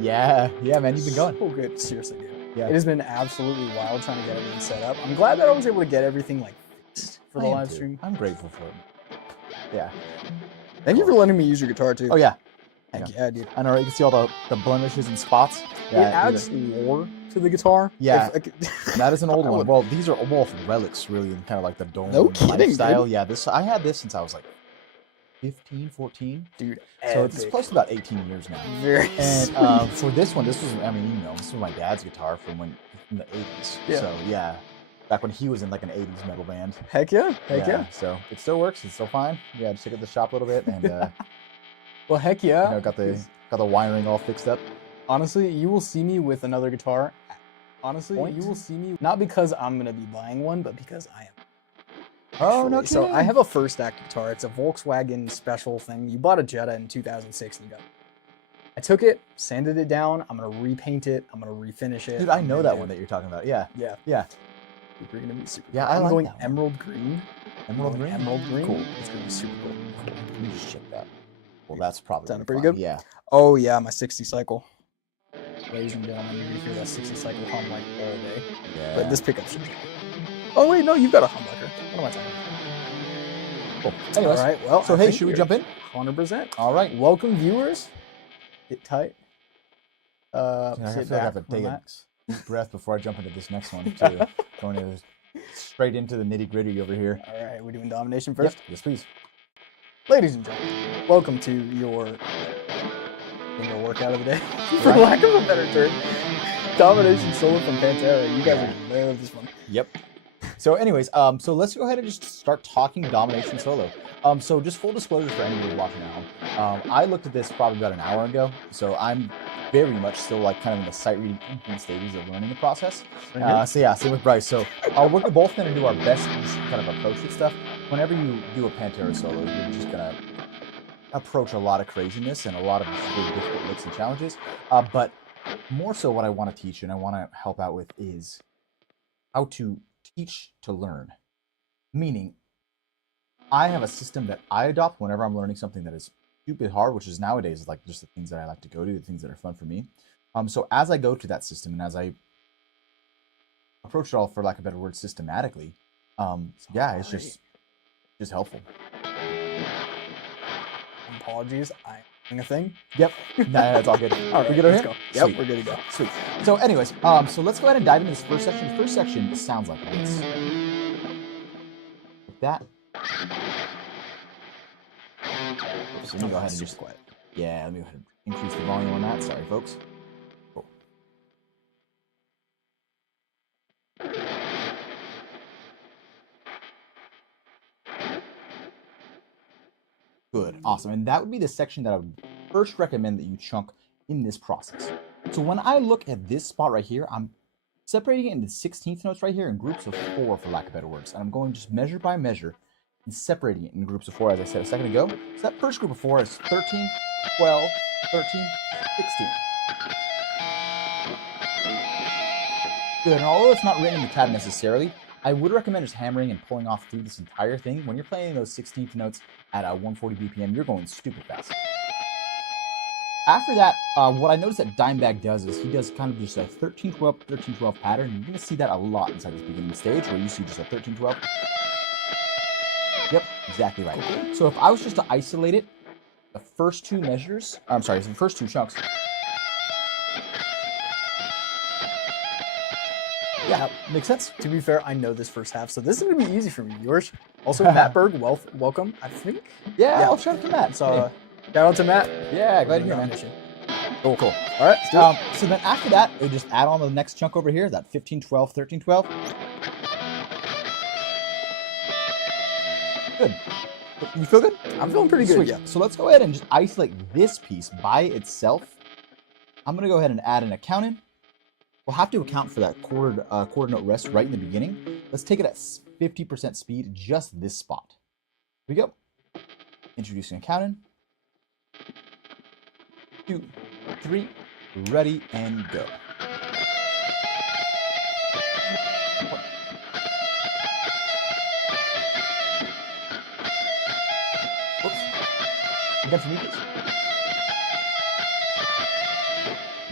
Yeah, yeah, man, you've been going. So good, seriously, dude. Yeah. It has been absolutely wild trying to get everything set up. I'm glad that I was able to get everything like fixed for the I am live too. stream. I'm grateful for it. Yeah. Thank you for letting me use your guitar too. Oh yeah. Heck yeah, dude. I know, right? You can see all the blemishes and spots. Yeah, it adds lore to the guitar. Yeah, If, that is an old one. Well, these are both relics, really, in kind of like the dome lifestyle. Dude. Yeah, I had this since I was like 15, 14. Dude, so it's close to about 18 years now. Very and for this one, this was, I mean, this was my dad's guitar from the 80s. Yeah. So yeah, back when he was in like an 80s metal band. Heck yeah, heck yeah. So it still works. It's still fine. Yeah, just took it to the shop a little bit and well, heck yeah. got the wiring all fixed up. Honestly, you will see me with another guitar. Honestly, you will see me not because I'm gonna be buying one, but because I am. Oh, no kidding. So I have a first act guitar. It's a Volkswagen special thing. You bought a Jetta in 2006 and you got it. I took it, sanded it down. I'm gonna repaint it. I'm gonna refinish it. Dude, I know that one that you're talking about. Yeah. Yeah. Yeah. We're gonna be super. Yeah, cool. I'm going that one. emerald green. Emerald green. Emerald green. Cool. It's gonna be super cool. Let me just check that. Well, that's probably Sounded pretty good. Yeah. Oh yeah, my 60 cycle. Ladies and gentlemen, you hear that 60 cycle hum like all day. Yeah. But this pickup should. Oh wait, no, you've got a humbucker. What am I talking about? Cool. Anyways, all right. Well, so hey, should we jump in? 100%. All right. Welcome, viewers. Get tight. I Sit feel like I back, have to take relax. a deep breath before I jump into this next one too. Going straight into the nitty gritty over here. All right, we're doing domination first. Yep. Yes, please. Ladies and gentlemen, welcome to your workout of the day, for lack of a better term. Domination solo from Pantera. You guys are gonna love this one. Yep. So anyways, so let's go ahead and just start talking Domination solo. So just full disclosure for anybody watching at home, I looked at this probably about an hour ago, so I'm very much still like kind of in the sight reading infant stages of learning the process. So yeah, same with Bryce. So we're both going to do our best to kind of approach this stuff. Whenever you do a Pantera solo, you're just going to approach a lot of craziness and a lot of really difficult licks and challenges. But more so what I want to teach and I want to help out with is how to teach to learn. Meaning, I have a system that I adopt whenever I'm learning something that is stupid hard, which is nowadays like just the things that I like to go to, the things that are fun for me. So as I go to that system and as I approach it all, for lack of a better word, systematically, yeah, it's just helpful. Apologies, I'm doing a thing. Yep, nah, that's all good. All right, we good over let's here? go. Yep, Sweet. we're good to go. Sweet. So anyways, so let's go ahead and dive into this first section. The first section sounds like this. Like that. So let me go ahead and just quiet. Yeah, let me go ahead and increase the volume on that. Sorry, folks. Cool. Good, awesome. And that would be the section that I would first recommend that you chunk in this process. So when I look at this spot right here, I'm separating it into 16th notes right here in groups of 4, for lack of better words. And I'm going just measure by measure and separating it in groups of 4, as I said a second ago. So that first group of 4 is 13, 12, 13, 16. Good, and although it's not written in the tab necessarily, I would recommend just hammering and pulling off through this entire thing. When you're playing those 16th notes at 140 BPM, you're going stupid fast. After that, what I noticed that Dimebag does is he does kind of just a 13-12, 13-12 pattern. You're going to see that a lot inside this beginning stage, where you see just a 13-12. Yep, exactly right. So if I was just to isolate it, the first two measures, I'm sorry, the first two chunks. Yeah, makes sense. To be fair, I know this first half, so this is going to be easy for me. Yours. Also, Matt Berg, welcome, I think. Yeah, I'll shout out to Matt. So, shout out to Matt. Yeah, glad to hear, man. Cool. All right, let's do it. So then after that, we just add on the next chunk over here, that 15-12, 13-12. Good. You feel good? I'm feeling pretty good. Sweet. Yeah. So let's go ahead and just isolate this piece by itself. I'm going to go ahead and add an account in. We'll have to account for that quarter note rest right in the beginning. Let's take it at 50% speed, just this spot. Here we go. Introducing account in. 2, 3, ready, and go. Whoops. Again for me, please.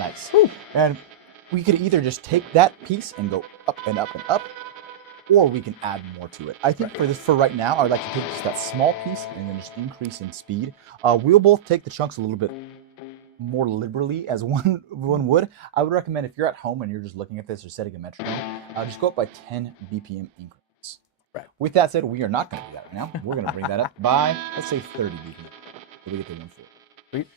Nice. Woo. And we could either just take that piece and go up and up and up, or we can add more to it. I think for right now, I would like to take just that small piece and then just increase in speed. We'll both take the chunks a little bit more liberally as one would. I would recommend if you're at home and you're just looking at this or setting a metronome, just go up by 10 BPM increments. Right. With that said, we are not going to do that right now. We're going to bring that up by, let's say, 30 BPM. So we get to 140.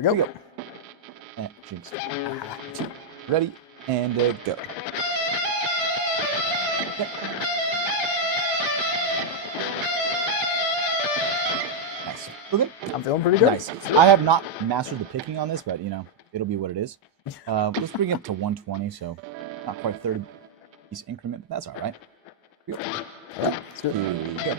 Here we go. And jinx. Ready, and go. Yep. Nice. Okay. I'm feeling pretty good. Nice. I have not mastered the picking on this, but you know, it'll be what it is. Let's bring it to 120, so not quite 30 piece increment, but that's all right. All right, let's do it. Good.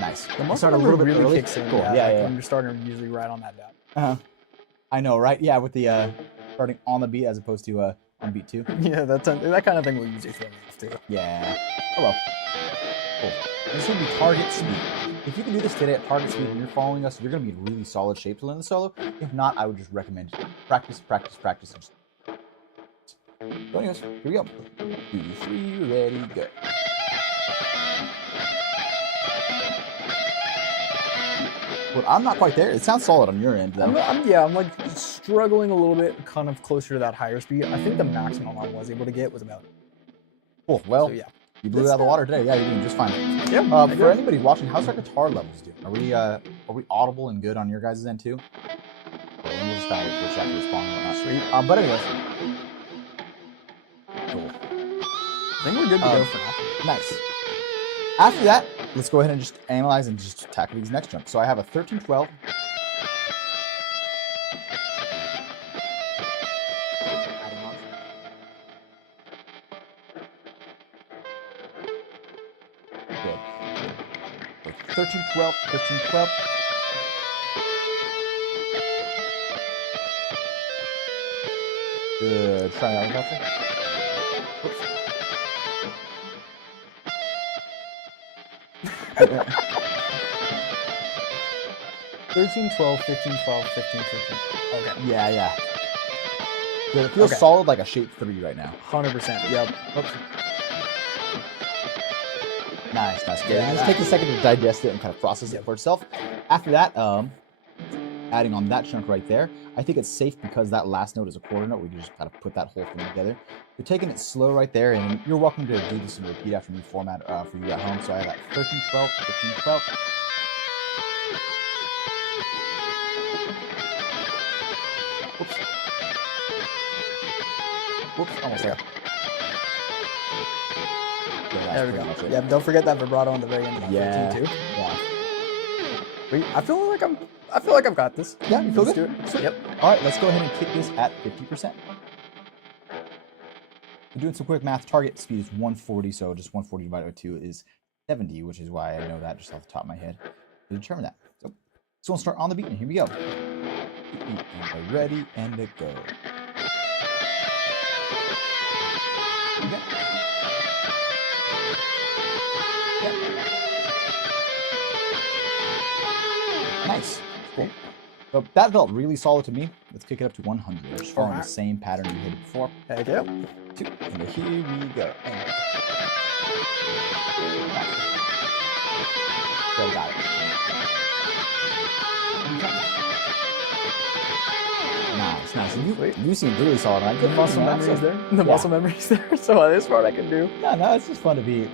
Nice. The muscle start a little bit really early. kicks in. Cool. Yeah, Yeah. When you're starting usually right on that dot. I know, right? Yeah, with the starting on the beat as opposed to on beat 2. Yeah, that kind of thing will usually throw me off too. Yeah. Oh well. Cool. This would be target speed. If you can do this today at target speed and you're following us, you're going to be in really solid shape to learn the solo. If not, I would just recommend practice. So anyways, here we go. 2, 3, ready, go. Well, I'm not quite there. It sounds solid on your end, though. I'm like struggling a little bit, kind of closer to that higher speed. I think the maximum I was able to get was about. Cool. Well, So, yeah. you blew it out of the water today. Yeah, you're doing just fine. Yeah. For anybody watching, how's our guitar levels doing? Are we audible and good on your guys' end too? Well, we'll just wait for chat to respond and whatnot. Sweet. But anyways, cool. I think we're good to go for now. Nice. After that, let's go ahead and just analyze and just tackle these next chunks. So I have a 13-12. Good. 13-12, 13-12. Good. Try out that thing. Whoops. 13, 12, 15, 12, 15, 15. Okay. Yeah. Good. It feels solid like a shape 3 right now. 100%. Yep. Oops. Nice. Good. Yeah, Just take a second to digest it and kind of process it for itself. After that, adding on that chunk right there, I think it's safe because that last note is a quarter note. We can just kind of put that whole thing together. You're taking it slow right there, and you're welcome to do this in repeat after me format for you at home. So I have that 13, 12, 15, 12. Whoops. Whoops, almost there. Yeah, There we go. Yeah, don't forget that vibrato on the very end of that 15 too. Yeah. Wait, I feel like I've got this. Yeah, you feel Let's good? do it. Sweet. Yep. All right, let's go ahead and kick this at 50%. We're doing some quick math. Target speed is 140, so just 140 divided by 2 is 70, which is why I know that just off the top of my head to determine that. So we'll start on the beat, and here we go. And we're ready, and go. Okay. Nice. Cool. So that felt really solid to me. Let's kick it up to 100. Just following the same pattern we hit before. Heck yeah. 2, and here we go. So got it. Nice. You seem really solid. I The muscle memory is there. The muscle memory is there. So this part I can do. No, it's just fun to be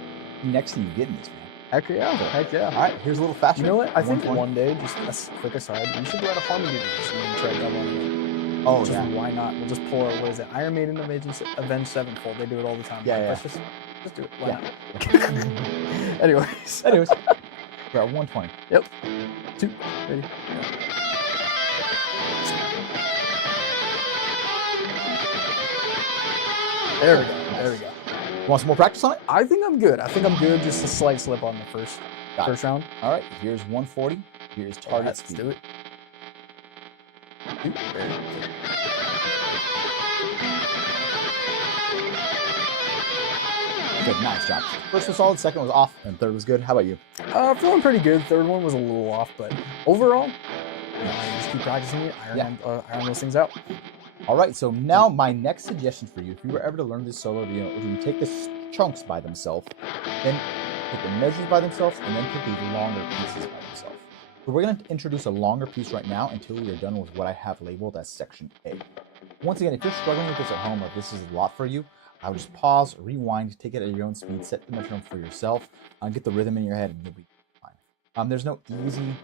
next to you getting this, man. Heck yeah. Heck yeah. All right, here's a little faster. You know what? I think 120. one day, just a quick aside, you should write a harmony to this and then try to double it. Oh, Just yeah. why not? We'll just pull out, what is it? Iron Maiden, Avenged Sevenfold. They do it all the time. Yeah. Let's just do it. Why Yeah. not? Anyways. We're at 120. Yep. 2, ready. There we go. There we go. Want some more practice on it? I think I'm good. Just a slight slip on the first round. All right, here's 140. Here's target Let's speed. do it. Good, nice job. First was solid, second was off, and third was good. How about you? Feeling pretty good. Third one was a little off, but overall, just keep practicing it. Iron those things out. All right, so now my next suggestion for you, if you were ever to learn this solo, if you take the chunks by themselves, then take the measures by themselves, and then take these longer pieces by themselves. So we're going to introduce a longer piece right now until we are done with what I have labeled as section A. Once again, if you're struggling with this at home, or if this is a lot for you, I would just pause, rewind, take it at your own speed, set the metronome for yourself, get the rhythm in your head, and you'll be fine. There's no easy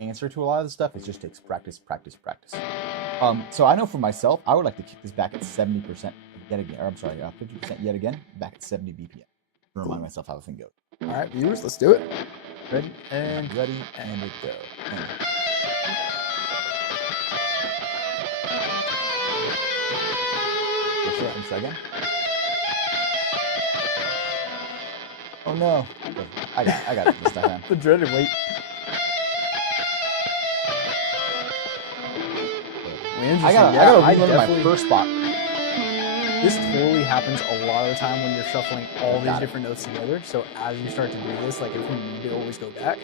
answer to a lot of this stuff. It just takes practice, practice, practice. So I know for myself, I would like to kick this back at 70% yet again, or I'm sorry, 50% yet again, back at 70 BPM. To remind myself how the thing goes. All right, viewers, let's do it. Ready and go. Let's try again. Oh no! I got it this time. The dreaded wait. I gotta remember my first spot. This totally happens a lot of the time when you're shuffling all these different notes together. So as you start to do this, like if you need to always go back,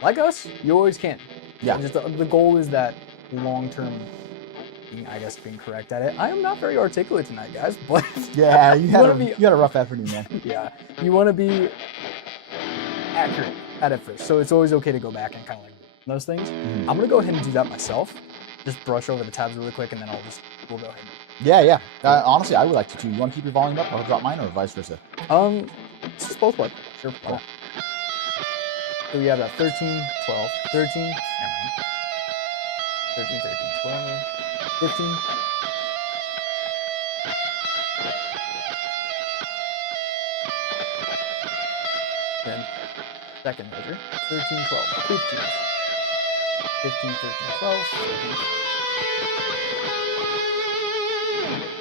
like us, you always can. Yeah. Just the goal is that long-term, I guess, being correct at it. I am not very articulate tonight, guys, but yeah, you had a rough afternoon, man. Yeah, you want to be accurate at it first. So it's always okay to go back and kind of like those things. Mm-hmm. I'm gonna go ahead and do that myself. Just brush over the tabs really quick, and then we'll go ahead. Yeah. Honestly, I would like to too. You want to keep your volume up, or drop mine, or vice versa? It's just both way. Sure. Cool. So we have that 13, 12, 13, 13, 13, 12, 15. Then second measure, 13, 12, 15. 15, 13, 12, 13.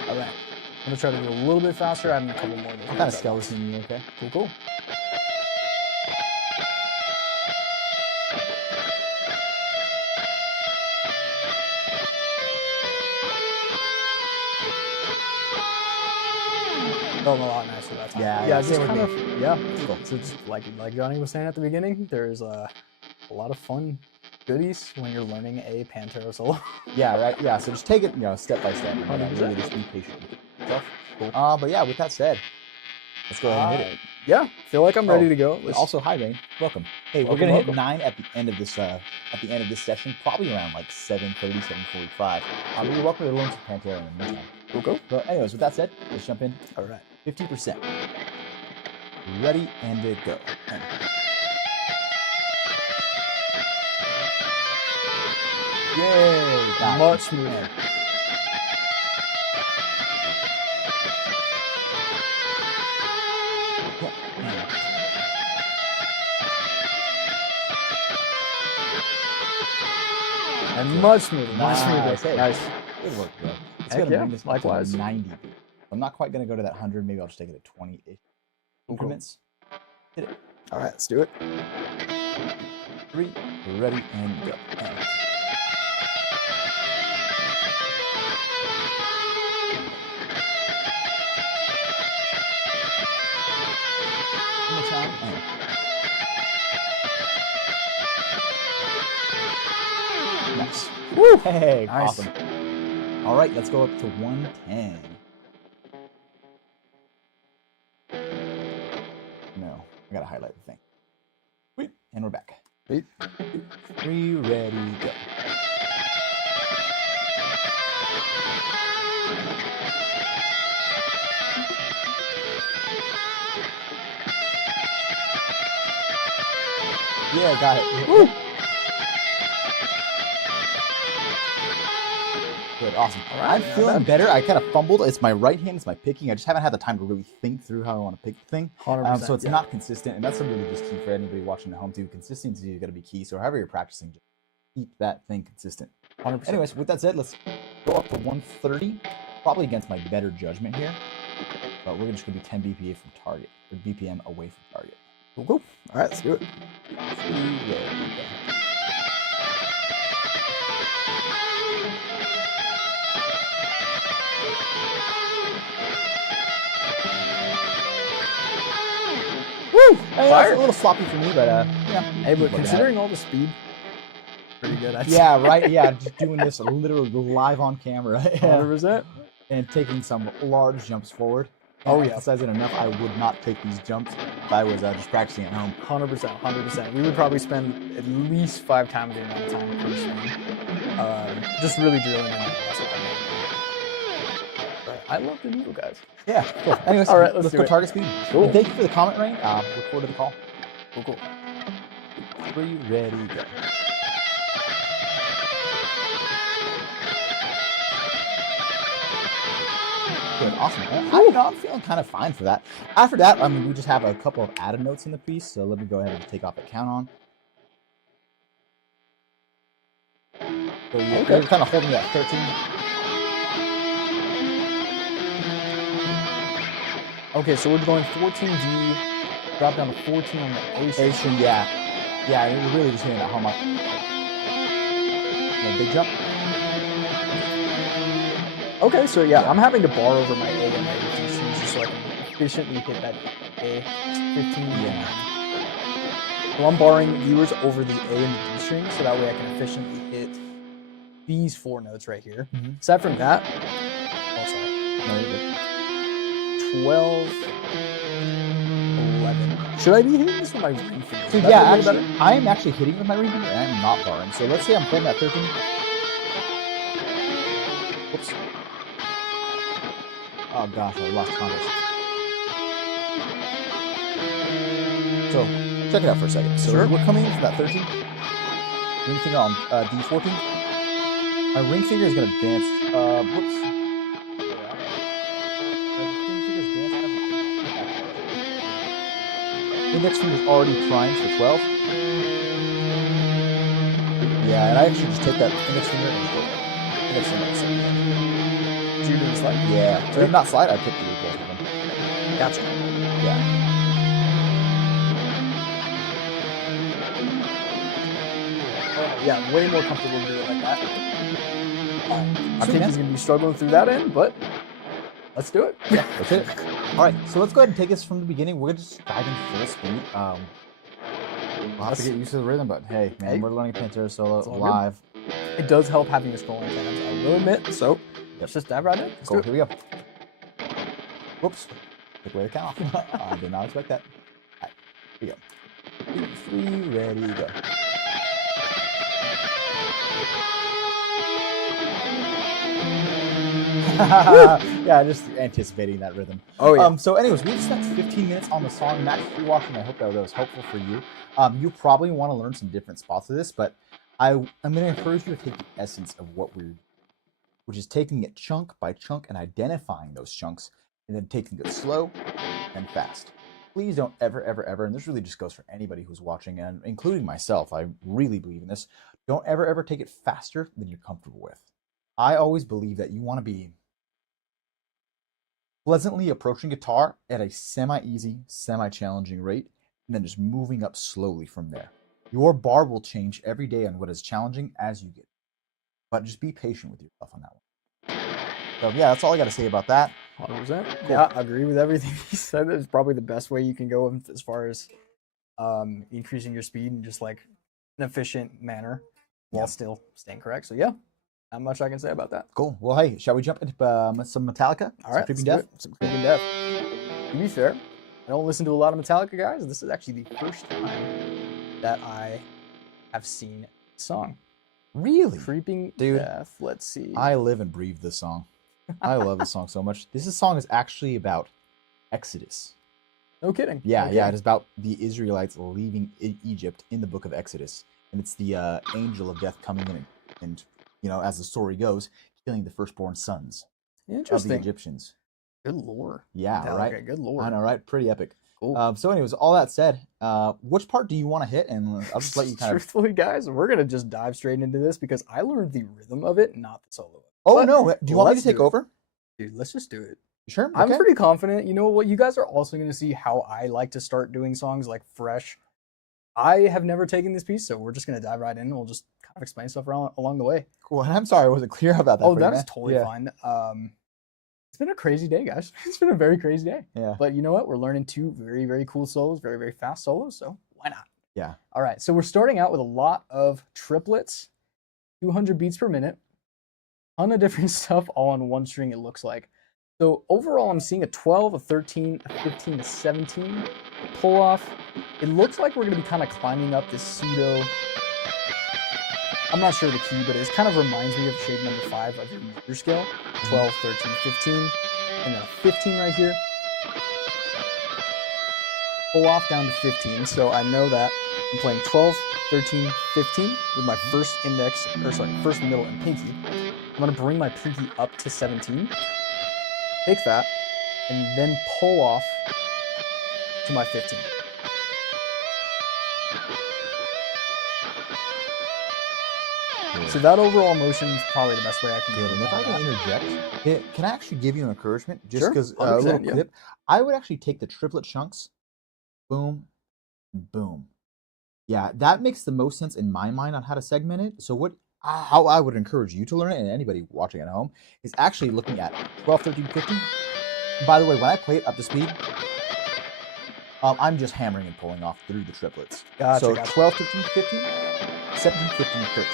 All right. I'm going to try to do a little bit faster, adding a couple more. What kind of scale is in you, okay? Cool. Felt a lot nicer that time. Yeah, just kind of, cool. So just like Johnny was saying at the beginning, there's a lot of fun goodies when you're learning a Pantera solo. Yeah, right. Yeah, so just take it, step by step. Really just be patient with yourself. Cool. But yeah, with that said, let's go ahead and hit it. Yeah, feel like I'm ready to go. Also, hi Rain, welcome. Hey, we're gonna hit 9 at the end of this session, probably around like 7:30, 7:45. You're welcome to learn some Pantera in the meantime. Cool. But anyways, with that said, let's jump in. All right, 50%. Ready and go. Yay! Much smoother. And much smoother. Nice. Good work, bro. It's Heck gonna bring this likewise. To 90. I'm not quite gonna go to that 100. Maybe I'll just take it at 20-ish increments. Hit it. All right, let's do it. 3, ready, and go. And one more time. And nice. Woo! Hey, Nice. awesome. All right, let's go up to 110. No, I gotta highlight the thing. Wait, and we're back. 3, 3, ready, go. Yeah, got it. Woo! Good, awesome. All right, I'm feeling better. I kind of fumbled. It's my right hand, it's my picking. I just haven't had the time to really think through how I want to pick the thing. 100%, So it's not consistent, and that's something really just key for anybody watching at home too. Consistency is going to be key. So however you're practicing, just keep that thing consistent. 100%. Anyways, with that said, let's go up to 130. Probably against my better judgment here, but we're just going to be 10 BPM from target, or BPM away from target. Cool. All right, let's do it. 3, ready, go. Woo! I mean, that's Fire. a little sloppy for me, but yeah. Hey, but Look at considering all the speed, pretty good. I'd yeah, right. Yeah, just doing this literally live on camera. Yeah. 100%. And taking some large jumps forward. Oh, And yeah. emphasizing enough, I would not take these jumps if I was just practicing at home. 100%. 100%. We would probably spend at least 5 times the amount of time per swing. Just really drilling in that muscle. But I love the needle, guys. Yeah, cool. Anyways, All right, let's go do it. target speed. Cool. And thank you for the comment, Rain. Look forward to the call. Cool. 3, ready, go. Good, awesome. I'm feeling kind of fine for that. After that, I mean, we just have a couple of added notes in the piece, so let me go ahead and take off the count on. So you're kind of holding that 13. Okay, so we're going 14D, drop down to 14 on the A string. Yeah. Yeah, you're really just hitting that home up. Big jump. Okay, so yeah, I'm having to bar over my A and my D strings just so I can efficiently hit that A 15. Yeah. So I'm barring viewers over the A and the D strings so that way I can efficiently hit these 4 notes right here. Aside from that, oh sorry, No, you're good. 12, 11. Should I be hitting this with my ring finger? So Would that yeah, be a little actually, I am actually hitting with my ring finger and I'm not barring. So let's say I'm holding that 13. Whoops. Oh gosh, I lost context. So check it out for a second. So Sure. we're coming in for that 13. Ring finger on D14. My ring finger is gonna dance. Whoops. Index finger is already primed for 12. Yeah, and I actually just take that index finger and just go index finger. So you're doing slide? Yeah. So if not slide, I pick the both of them. Gotcha. Yeah. Yeah, way more comfortable doing it like that. I Sweet, think man. he's going to be struggling through that end, but let's do it. Yeah, let's hit it. All right, so let's go ahead and take this from the beginning. We're gonna just dive in full speed. We'll have to get used to the rhythm, but hey, man, we're learning Pantera solo all live. It does help having the scrolling tabs, I will admit. So let's just dive right in. Let's Cool, do it. here we go. Whoops. Quick way to count off. I did not expect that. All right, here we go. 2, 3, ready, go. Yeah, just anticipating that rhythm. Oh, yeah. So anyways, we've spent 15 minutes on the song. Max, if you're watching, I hope that was helpful for you. You probably want to learn some different spots of this, but I'm going to encourage you to take the essence of what we're, which is taking it chunk by chunk and identifying those chunks, and then taking it slow and fast. Please don't ever, and this really just goes for anybody who's watching, and including myself, I really believe in this, don't ever take it faster than you're comfortable with. I always believe that you want to be pleasantly approaching guitar at a semi-easy, semi-challenging rate, and then just moving up slowly from there. Your bar will change every day on what is challenging as you get, but just be patient with yourself on that one. So yeah, that's all I got to say about that. 100%. Cool. Yeah, I agree with everything he said. That's probably the best way you can go as far as increasing your speed in just like an efficient manner while still staying correct. So yeah, not much I can say about that. Cool. Well, hey, shall we jump into some Metallica? All right, Creeping let's Death. do it. Some Creeping Death. To be fair, I don't listen to a lot of Metallica guys. This is actually the first time that I have seen a song. Really? Creeping Dude, Death. Let's see. I live and breathe this song. I love this song so much. This song is actually about Exodus. No kidding. Yeah, No yeah, it kidding. is about the Israelites leaving Egypt in the book of Exodus. And it's the angel of death coming in and, you know, as the story goes, killing the firstborn sons of the Interesting. Egyptians. Good lore. Yeah, Metallica, right? Good lore. I know, right? Pretty epic. Cool. So anyways, all that said, which part do you want to hit? And I'll just let you kind of... Truthfully, guys, we're gonna just dive straight into this because I learned the rhythm of it, not the solo. Oh, But no. Do you want me to let's take do it. over? Dude, let's just do it. Sure. I'm Okay. pretty confident. You know what? You guys are also gonna see how I like to start doing songs like fresh. I have never taken this piece, so we're just gonna dive right in and we'll just kind of explain stuff along the way. Cool. And I'm sorry I wasn't clear about that. Oh, for you, that is man. totally Yeah. fine. It's been a crazy day, guys. It's been a very crazy day. Yeah. But you know what? We're learning 2 very, very cool solos, very, very fast solos. So why not? Yeah. All right. So we're starting out with a lot of triplets, 200 beats per minute, ton of different stuff all on one string, it looks like. So overall, I'm seeing a 12, a 13, a 15, a 17 pull off. It looks like we're going to be kind of climbing up this pseudo. I'm not sure the key, but it kind of reminds me of shape number 5 of your major scale. 12, 13, 15, and then a 15 right here. Pull off down to 15. So I know that I'm playing 12, 13, 15 with my first index, or sorry, first middle and pinky. I'm going to bring my pinky up to 17. Take that, and then pull off to my 15. So that overall motion is probably the best way I can do it. And if I can interject, can I actually give you an encouragement? Just Sure, because a 100%, little yeah. clip. I would actually take the triplet chunks. Boom, boom. Yeah, that makes the most sense in my mind on how to segment it. So how I would encourage you to learn it, and anybody watching at home, is actually looking at 12, 13, 15. By the way, when I play it up to speed, I'm just hammering and pulling off through the triplets. Gotcha, So gotcha. 12, 13, 15, 17, 15, 13.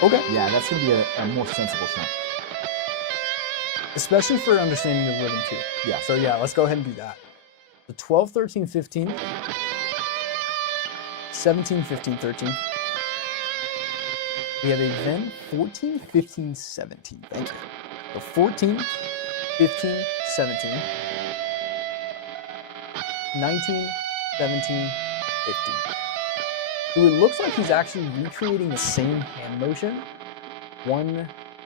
Okay. Yeah, that's going to be a more sensible chunk. Especially for understanding the rhythm too. Yeah. So yeah, let's go ahead and do that. The 12, 13, 15, 17, 15, 13. We have a then 14, 15, 17. Thank you. So 14, 15, 17, 19, 17, 15. So it looks like he's actually recreating the same hand motion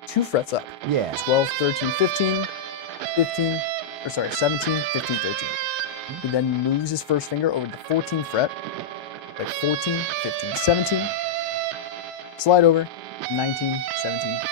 2 frets up. Yeah. 12, 13, 15, 15, or sorry, 17, 15, 13. He then moves his first finger over the 14th fret, like 14, 15, 17, slide over, 19, 17, 15.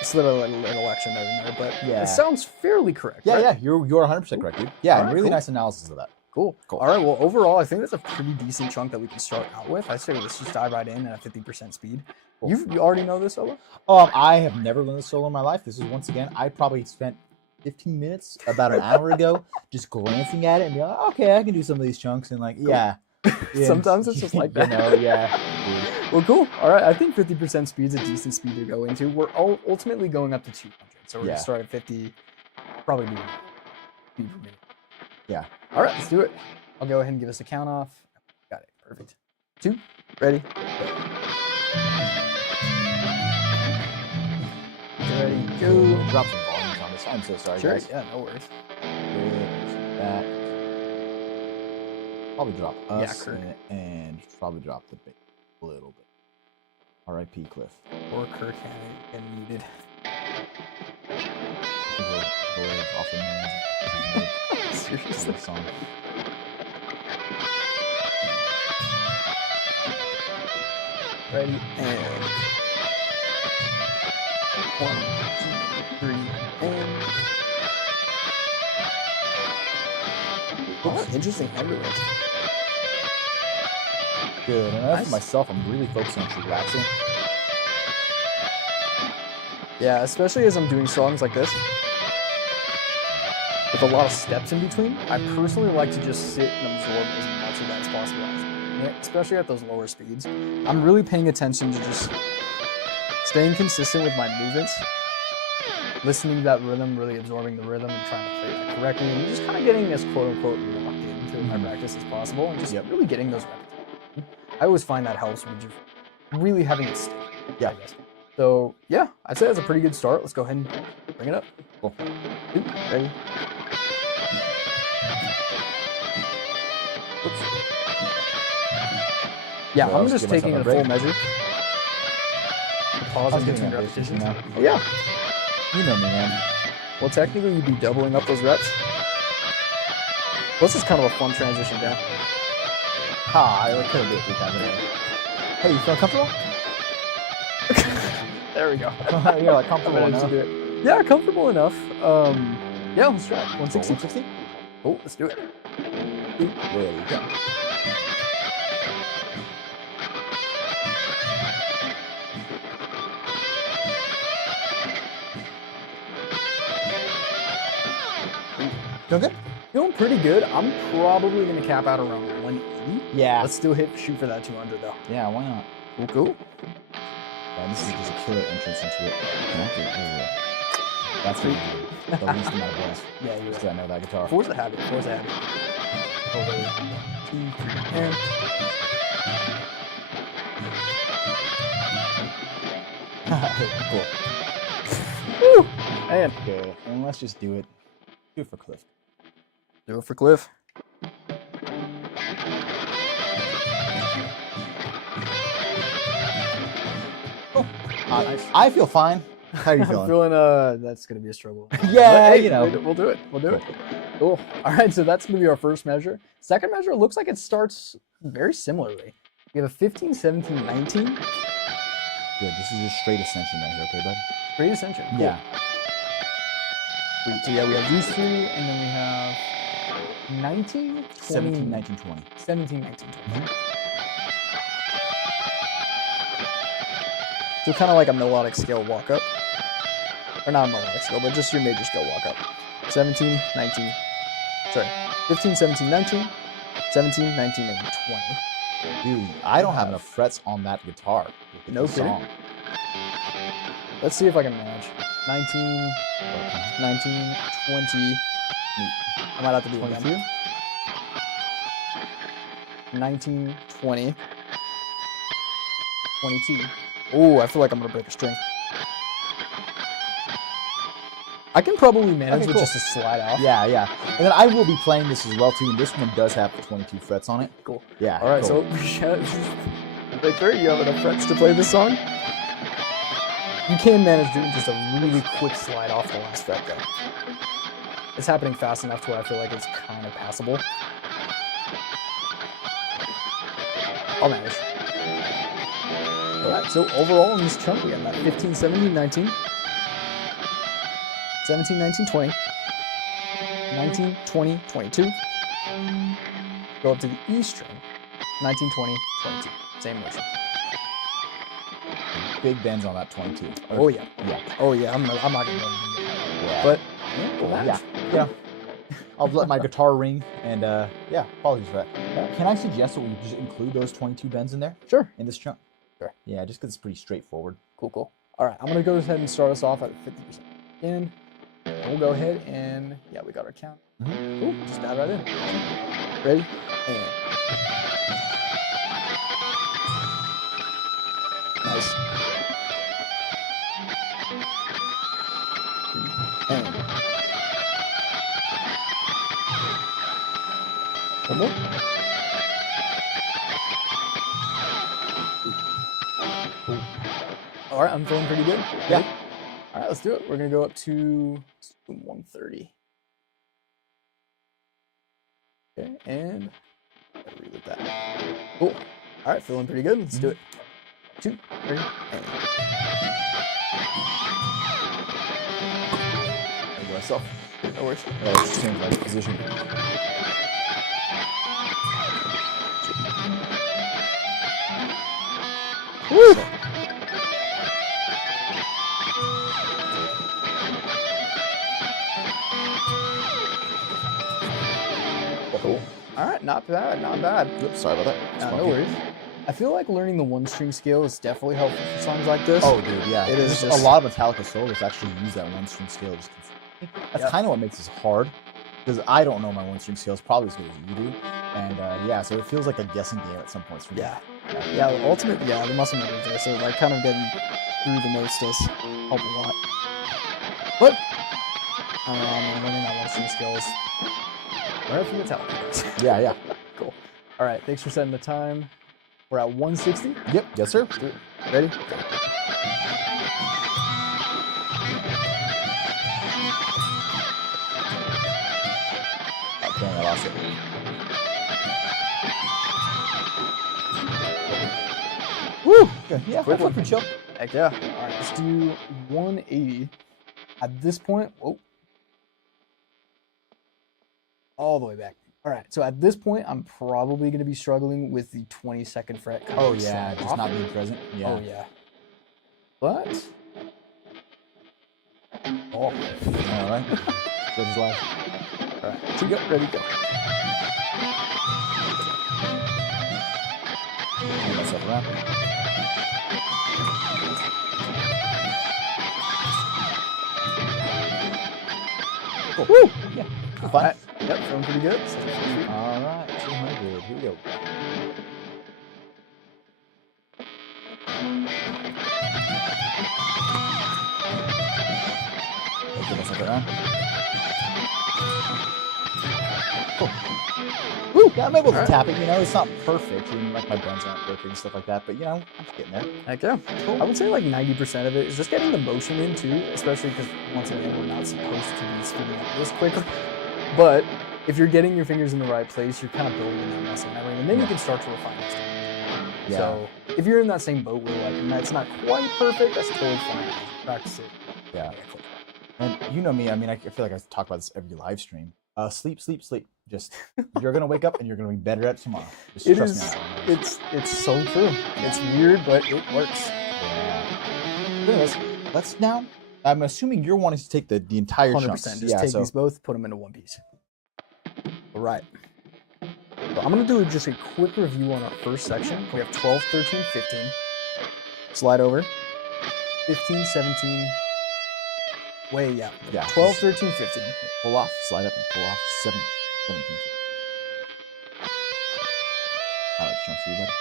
It's a little extra note in there, but Yeah. it sounds fairly correct. Yeah, right? yeah, you're 100% correct, dude. Yeah, All right, really cool. nice analysis of that. Cool. Cool. All right. Well, overall, I think that's a pretty decent chunk that we can start out with. I say let's just dive right in at a 50% speed. Cool. You already know this solo? I have never learned this solo in my life. This is once again, I probably spent 15 minutes about an hour ago just glancing at it and be like, okay, I can do some of these chunks, and like, yeah. Sometimes it's just like that. You know, yeah. Well, cool. All right. I think 50% speed is a decent speed to go into. We're ultimately going up to 200. So we're going Yeah. to start at 50, probably do speed per minute. Yeah. All right. Let's do it. I'll go ahead and give us a count off. Got it. Perfect. 2. Ready. Ready. Go. Drop some volumes on this. I'm so sorry, Sure. guys. Yeah, no worries. That. Probably drop us Kirk. and probably drop the bass a little bit. R.I.P. Cliff. Or Kirk and muted. Off the man. Seriously. Song. Ready and 1, 2, 3, and oops, interesting hand movement. Good. And as Nice. for myself, I'm really focusing on relaxing. Yeah, especially as I'm doing songs like this with a lot of steps in between. I personally like to just sit and absorb as much of that as possible. Yeah, especially at those lower speeds. I'm really paying attention to just staying consistent with my movements, listening to that rhythm, really absorbing the rhythm and trying to play that correctly, and just kind of getting as quote-unquote locked into my practice as possible, and just really getting those reps. I always find that helps with just really having it stick. Yeah. I guess. So yeah, I'd say that's a pretty good start. Let's go ahead and bring it up. Cool. Ready? Oops. Yeah, So I'm just just give taking myself a a full break. measure. Pause I'm in getting between that repetitions. now. Yeah. You know me, man. Well, technically, you'd be doubling up those reps. This is kind of a fun transition down. Ha! I couldn't do it 3 times in a row. Hey, you feel comfortable? There we go. You're like I comfortable managed enough. to do it. Yeah, comfortable enough. Yeah, let's try it. 160. 160? Oh, let's do it. There you go. Feel good? Feeling pretty good. I'm probably gonna cap out around 180. Yeah. Let's still shoot for that 200 though. Yeah, why not? Cool. Yeah, this is just a killer entrance into it. That's the least amount of bells. Yeah, you're Just right. I know that guitar. Force a habit. Over 2, 3, and Cool. woo! And Okay, and let's just do it. Do it for Cliff. do it for Cliff. Nice. I feel fine. How are you I'm feeling? feeling that's gonna be a struggle. Yeah, But, hey, you know. we'll do it. We'll do it. Cool. All right, so that's gonna be our first measure. Second measure looks like it starts very similarly. We have a 15, 17, 19. Good. This is just straight ascension right here, okay, bud? Great ascension. Cool. Yeah. Sweet. So yeah, we have these three, and then we have 19, 20, 17, 19, 20. 17, 19, 20. So kind of like a melodic scale walk up. Or not a melodic scale, but just your major scale walk up. 17, 19, sorry, 15, 17, 19, 17, 19, and 20. Dude, I don't have enough frets on that guitar. With No this kidding. song. Let's see if I can manage. 19, 19, 20. I might have to do it 22? again. 19, 20, 22. Oh, I feel like I'm gonna break a string. I can probably manage Okay, with cool. just a slide off. Yeah, yeah. And then I will be playing this as well too, and this one does have 22 frets on it. Cool. Yeah. All right, cool. so Victor, you have enough frets to play this song? You can manage doing just a really quick slide off the last fret though. It's happening fast enough to where I feel like it's kind of passable. I'll manage. Alright, so overall in this chunk, we got about 15, 17, 19, 17, 19, 20, 19, 20, 22. Go up to the E string, 19, 20, 22. Same motion. Big bends on that 22. Oh yeah. Yeah. Oh yeah, I'm not gonna know anything. Yeah. But Cool. manage. Yeah. I'll let my guitar ring, and yeah, apologies for that. Can I suggest that we just include those 22 bends in there Sure. in this chunk? Sure. Yeah, just because it's pretty straightforward. Cool. All right, I'm gonna go ahead and start us off at 50% in. We'll go ahead and yeah, we got our count. Cool. Just dive right in. Ready? And nice. And one more. Cool. All right, I'm feeling pretty good. Yeah. Ready? All right, let's do it. We're gonna go up to 130. Okay, and reload that. Cool. All right, feeling pretty good. Let's do it. 2, 3, and There go myself. no worries. Oh, it's change my position. Woo! Cool. All right, not bad, not bad. Oops, sorry about that. It's No funky. worries. I feel like learning the one-string scale is definitely helpful for songs like this. Oh, dude, yeah. It is There's just- a lot of Metallica solos actually use that one-string scale. Just that's Yep. kind of what makes this hard, because I don't know my one-string scales probably as good as you do, and yeah, so it feels like a guessing game at some points for me. Yeah. Yeah, ultimately, yeah, the muscle memory there, so like kind of getting through the notes does help a lot. But and learning that one-string scale is right from Metallica. Yeah, yeah. Cool. All right, thanks for setting the time. We're at 160. Yep. Yes, sir. Let's do it. Ready? Oh, dang, I lost it. Woo! Good. Yeah, Quick one. pretty chill. Heck yeah. All right, let's do 180. At this point, whoa. All the way back. All right, so at this point, I'm probably going to be struggling with the 22nd fret. kind Oh of yeah, slide just off. not being present. Yeah. Oh yeah. But All right. So just like All right, 2, go. Ready, go. Move myself around. Cool. Woo! Yeah. All Fun. right. Yep, feeling pretty good. All right. 200. Here we go. Give myself around. Cool. Woo! Yeah, I'm able to tap it. You know, it's not perfect. Even like my bends aren't perfect and stuff like that. But you know, I'm just getting there. Heck yeah. Cool. I would say like 90% of it is just getting the motion in too, especially because once again we're not supposed to be speeding up this quick. But if you're getting your fingers in the right place, you're kind of building that muscle memory, and then you can start to refine it. Yeah. So if you're in that same boat where like that's not quite perfect, that's totally fine. Practice it. Yeah. And you know me. I mean, I feel like I talk about this every live stream. Sleep, sleep, sleep. Just you're gonna wake up and you're gonna be better at it tomorrow. Just It trust is. me on that one. It's so true. It's weird, but it works. Yeah. Anyways, let's now. I'm assuming you're wanting to take the entire 100%. chunks. Just Yeah. take So these both, put them into one piece. All right. So I'm gonna do just a quick review on our first section. We have 12, 13, 15. Slide over. 15, 17. Wait, yeah. Yeah. 12, 13, 15. pull off, slide up, and pull off. 17. How much chunks for you, buddy?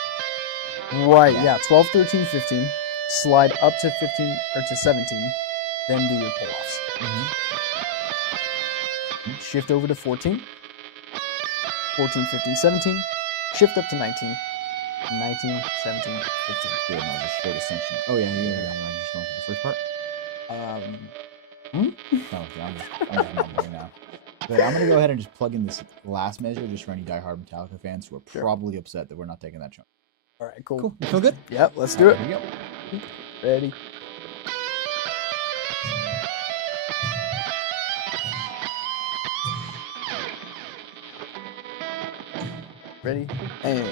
Right, Yeah. yeah. 12, 13, 15. Slide up to 15 or to 17. Then do your pull-offs. Shift over to 14. 14, 15, 17. Shift up to 19. 19, 17, 15. Good, no, just straight ascension. Oh yeah, I'm just going through the first part. No, I'm just mumbling now. But I'm gonna go ahead and just plug in this last measure just for any diehard Metallica fans who are probably upset that we're not taking that chunk. All right, cool. Cool. You feel good? Yep, let's do it. Here we go. Ready. Ready. And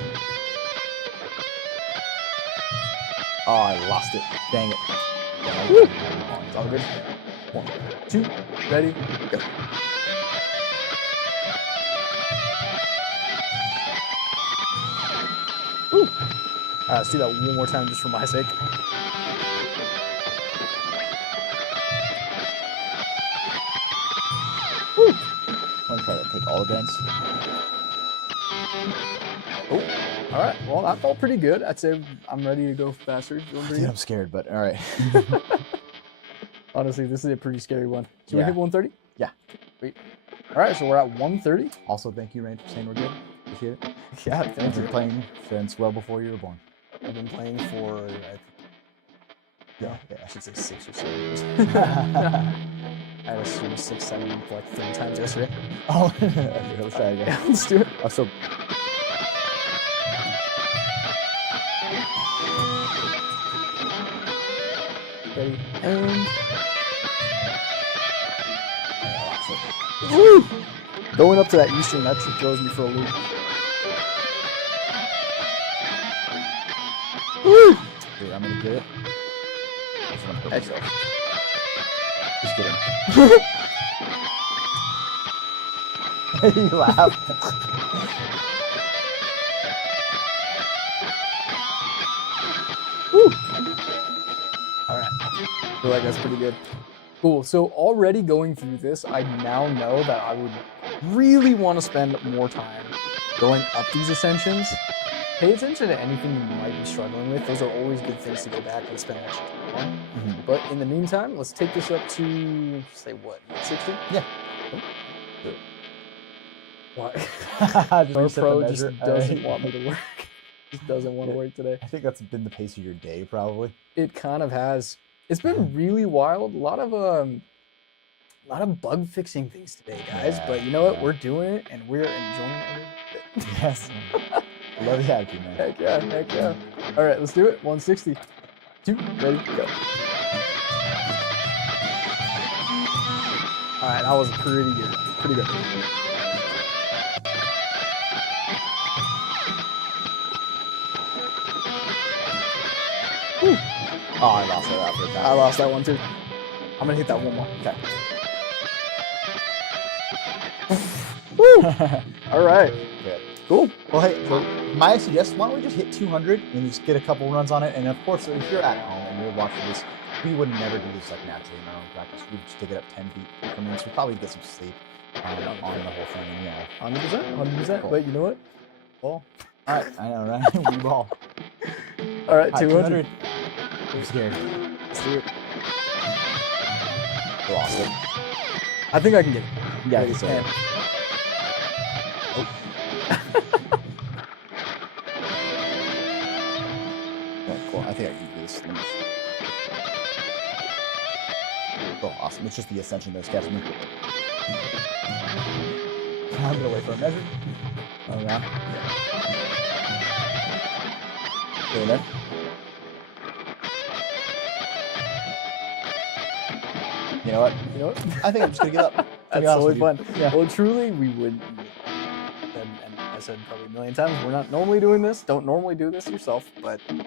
Oh, I lost it. Dang it. woo! It's all good. 1, 2, ready, go. Woo! All right, let's do that one more time just for my sake. Woo! I'm gonna try to take all the bends. Oh, all right. Well, that felt pretty good. I'd say I'm ready to go faster. Feeling pretty Dude, good. I'm scared, but all right. Honestly, this is a pretty scary one. Should we Yeah. hit 130? Yeah. Sweet. All right, so we're at 130. Also, thank you, Rain, for saying we're good. Appreciate it. Yeah, Thanks thank for you. playing since well before you were born. I've been playing for, Yeah. I should say 6 or 7 years. I assume 6, 7, like 3 times yesterday. Oh, okay, let's try again. Yeah, let's do it. Oh, so Ready, and so- woo! Going up to that Eastern, that shit throws me for a loop. Woo! Dude, I'm gonna get it. Just wanna hurt Excellent. myself. Just kidding. You laugh. Woo! All right. I feel like that's pretty good. Cool. So already going through this, I now know that I would really want to spend more time going up these ascensions. Pay attention to anything you might be struggling with. Those are always good things to go back and spend extra time on. But in the meantime, let's take this up to, say what, 60? Yeah. What? Just Our reset the pro just measure. doesn't Alright. want me to work. Just doesn't want to work today. I think that's been the pace of your day, probably. It kind of has. It's been really wild. A lot of bug fixing things today, guys. Yeah, But you know what? yeah. We're doing it, and we're enjoying every bit. Yes. I love the attitude, man. Heck yeah, heck yeah. All right, let's do it. 160. 2, ready, go. All right, that was pretty good. Pretty good. Whew. Oh, I lost that after a I time. lost that one too. I'm gonna hit that one more. Okay. Woo! All right. Good. Cool. Well, hey, so my suggestion, why don't we just hit 200 and just get a couple runs on it? And of course, if you're at home and you're watching this, we would never do this like naturally in our own practice. We'd just take it up 10 feet from minutes. We'd probably get some sleep on the whole thing. And, 100%. Cool. But you know what? Ball. All right, I know, right? We ball. All right, 200. I'm scared. Let's do it. Lost it. I think I can get it. Yeah, Ready, so. and- Oh. Okay, cool. I think I can do this. Oh, awesome. It's just the ascension that's catching me. I'm gonna wait for a measure. Oh, yeah. Doing there. You know what? You know what? I think I'm just gonna give up. To That's be honest totally with fun. you. Yeah. Well, truly, we would. And I said probably a million times, we're not normally doing this. Don't normally do this yourself, but for the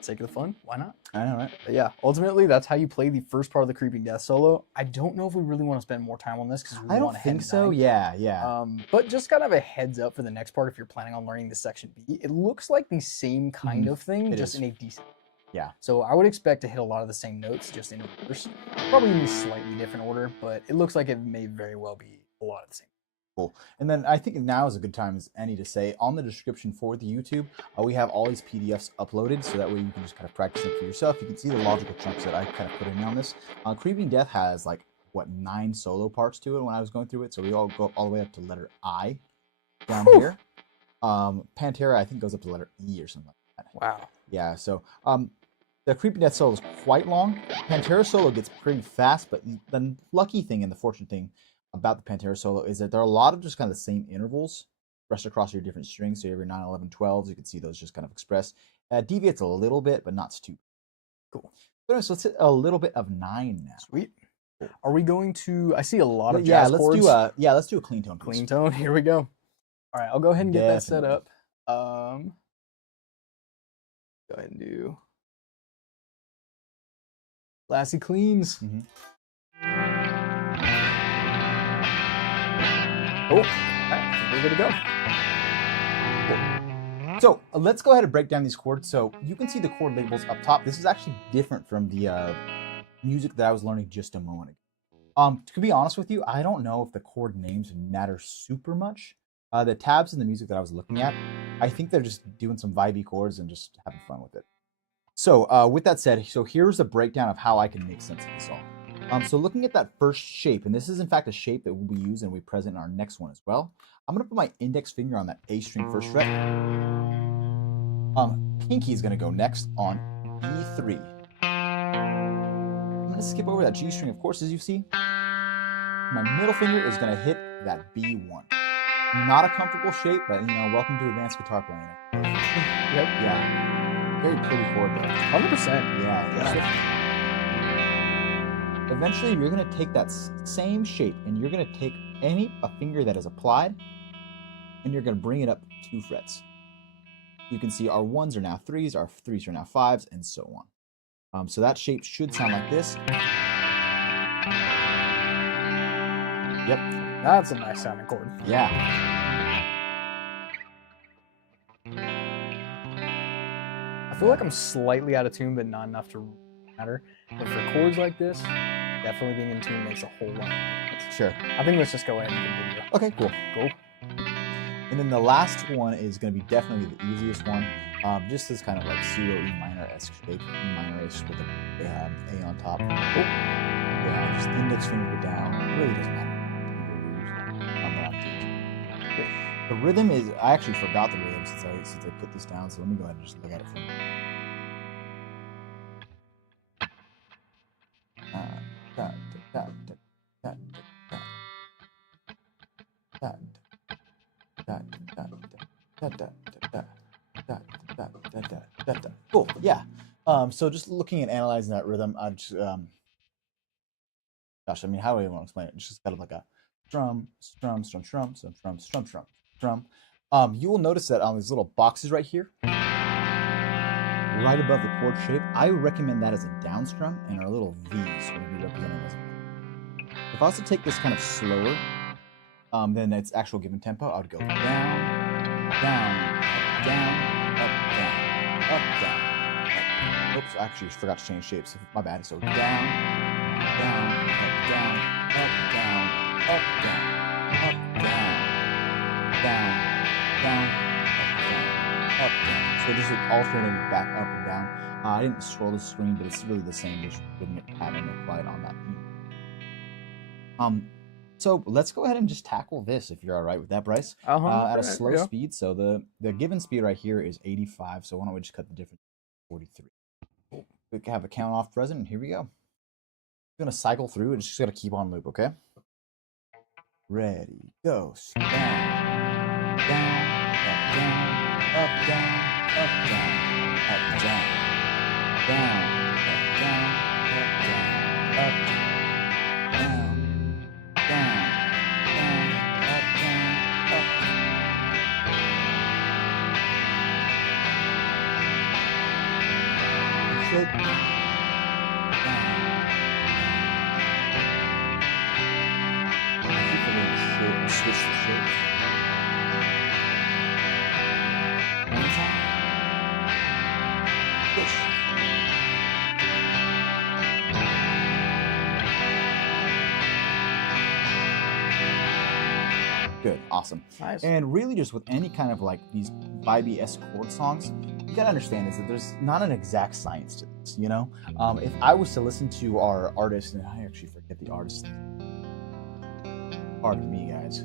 sake of the fun, why not? I know, right? But yeah, ultimately, that's how you play the first part of the Creeping Death solo. I don't know if we really want to spend more time on this because I don't think so. Yeah. But just kind of a heads up for the next part if you're planning on learning the section B. It looks like the same kind of thing, It just is. in a decent. Yeah. So I would expect to hit a lot of the same notes, just in reverse. Probably in a slightly different order, but it looks like it may very well be a lot of the same. Cool. And then I think now is a good time as any to say on the description for the YouTube, we have all these PDFs uploaded so that way you can just kind of practice them for yourself. You can see the logical chunks that I kind of put in on this. Creeping Death has like, what, 9 solo parts to it when I was going through it. So we all go all the way up to letter I down here. Pantera, I think, goes up to letter E or something like that. Wow. Yeah, so the Creeping Death solo is quite long. Pantera solo gets pretty fast, but the lucky thing and the fortunate thing about the Pantera solo is that there are a lot of just kind of the same intervals expressed across your different strings. So you have your 9, 11, 12s. You can see those just kind of expressed. Deviates a little bit, but not too cool. So let's hit a little bit of 9 now. Sweet. Are we going to? I see a lot of Yeah, jazz let's chords. do a clean tone. Please. Clean tone. Here we go. All right, I'll go ahead and get that set up. Go ahead and do classy cleans. Mm-hmm. Oh, all right, we're good to go. Cool. So let's go ahead and break down these chords. So you can see the chord labels up top. This is actually different from the music that I was learning just a moment ago. To be honest with you, I don't know if the chord names matter super much. The tabs in the music that I was looking at, I think they're just doing some vibey chords and just having fun with it. So with that said, so here's a breakdown of how I can make sense of the song. So looking at that first shape, and this is in fact a shape that we'll be using and we present in our next one as well. I'm gonna put my index finger on that A string first fret. Pinky is gonna go next on E3. I'm gonna skip over that G string, of course, as you see. My middle finger is gonna hit that B1. Not a comfortable shape, but welcome to advanced guitar playing. Yep. Yeah. Very pretty chord though. 100%. Yeah. Eventually, you're going to take that same shape and you're going to take a finger that is applied and you're going to bring it up 2 frets. You can see our 1s are now 3s, our 3s are now 5s, and so on. So that shape should sound like this. Yep. That's a nice sounding chord. Yeah. I feel like I'm slightly out of tune, but not enough to matter. But for chords like this, definitely being in tune makes a whole lot of difference. Sure. I think let's just go ahead and continue. Okay, cool. Cool. And then the last one is going to be definitely the easiest one. Just this kind of like pseudo E minor-esque shape, E minor-ish with a A on top. Oh, yeah, just index finger down. It really doesn't matter. The rhythm is, I actually forgot the rhythm since I put this down, so let me go ahead and just look at it for a minute. Cool, yeah. So just looking at analyzing that rhythm, I just, gosh, I mean, how do I want to explain it? It's just kind of like a strum, strum, strum, strum, strum, strum, strum, strum, strum. You will notice that on these little boxes right here, right above the chord shape, I recommend that as a down strum, and our little V's are going to be represented as. If I was to take this kind of slower, than its actual given tempo, I would go down, down, up, down, up, down, up, down. Up. Oops, I actually forgot to change shapes. My bad. So down, down, up, down, up, down, up, down, up, down, down, down, up, down. So just alternating back up and down. I didn't scroll the screen, but it's really the same just rhythmic pattern applied on that beat. So let's go ahead and just tackle this if you're all right with that, Bryce. At a slow speed. So the given speed right here is 85. So why don't we just cut the difference to 43? Cool. We can have a count off present, and here we go. I'm gonna cycle through and just gotta keep on loop, okay? Ready, go. Down, down, up, down, up, down, up, down, up, down, down, up, down, up, down, up, down, down, down, up, down, up, down. Switch the shape. One time. Push. Good, awesome. Nice. And really just with any kind of like these vibey-esque chord songs, you gotta understand is that there's not an exact science to this, you know? If I was to listen to our artist, and I actually forget the artist, pardon me, guys.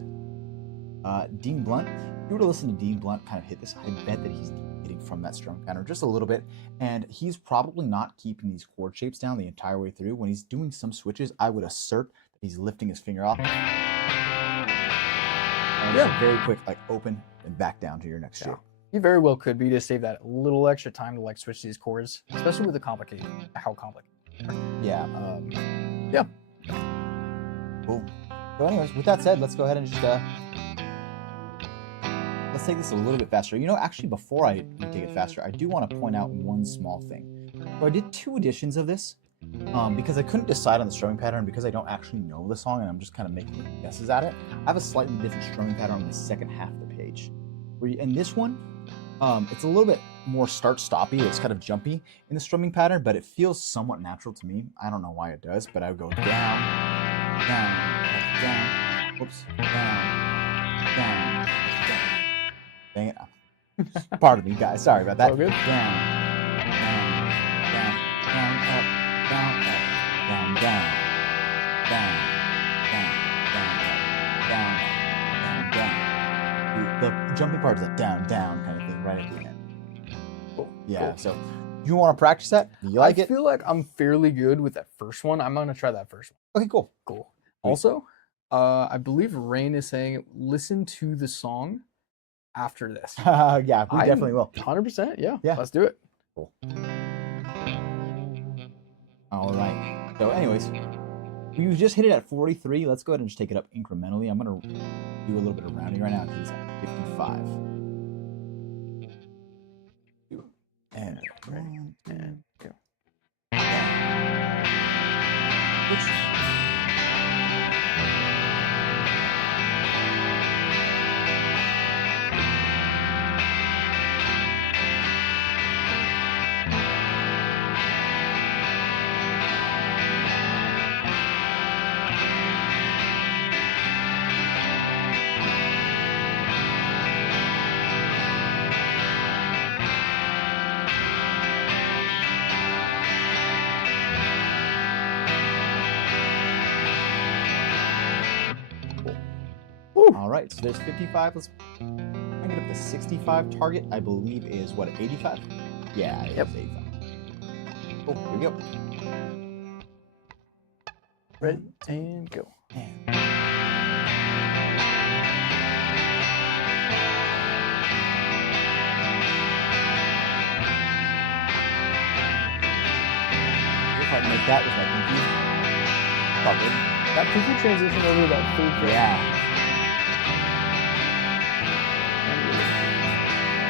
Dean Blunt. If you were to listen to Dean Blunt kind of hit this, I bet that he's hitting from that strum pattern just a little bit, and he's probably not keeping these chord shapes down the entire way through. When he's doing some switches, I would assert that he's lifting his finger off. And just a very quick, like open and back down to your next shape. You very well could be to save that little extra time to like switch these chords, especially with the complicated, how complicated. Yeah. Yeah. Cool. So anyways, with that said, let's go ahead and just let's take this a little bit faster. You know, actually, before I take it faster, I do want to point out one small thing. So I did 2 editions of this because I couldn't decide on the strumming pattern because I don't actually know the song and I'm just kind of making guesses at it. I have a slightly different strumming pattern on the second half of the page. In this one, it's a little bit more start-stoppy. It's kind of jumpy in the strumming pattern, but it feels somewhat natural to me. I don't know why it does, but I would go down, down, up, down, whoops, down, down, down. Dang it. Pardon me, guys. Sorry about that. All good. Down, down, down, down, up, down, up, down, down, down, down, down, down, down, down. The jumping part is a down, down kind of thing right at the end. Cool. Yeah, Cool. so you want to practice that? Do you like I it? feel like I'm fairly good with that first one. I'm gonna try that first one. Okay, cool. Cool. Also, I believe Rain is saying listen to the song after this. Yeah, we definitely will. 100%. Yeah. Yeah. Let's do it. Cool. All right. So anyways, we just hit it at 43. Let's go ahead and just take it up incrementally. I'm going to do a little bit of rounding right now because it's at 55. And ready, and go. Which... All right, so there's 55. Let's bring it up to 65. Target, I believe, is what, 85? Yeah, it is 85. Cool, here we go. Ready and go. And if I can make that with my pinky, all good. That pinky transition over that third frame. Yeah.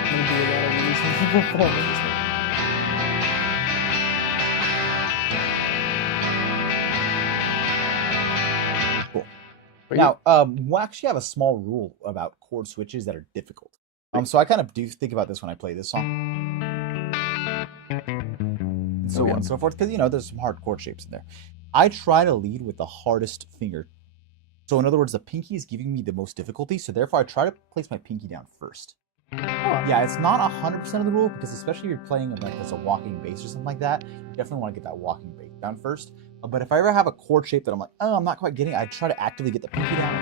I'm gonna do that every single performance. Are Now, we actually have a small rule about chord switches that are difficult. So I kind of do think about this when I play this song, and so on and so forth, because you know there's some hard chord shapes in there. I try to lead with the hardest finger. So in other words, the pinky is giving me the most difficulty, so therefore I try to place my pinky down first. Yeah, it's not 100% of the rule, because especially if you're playing like as a walking bass or something like that, you definitely want to get that walking bass down first. But if I ever have a chord shape that I'm like, oh, I'm not quite getting, I try to actively get the pinky down.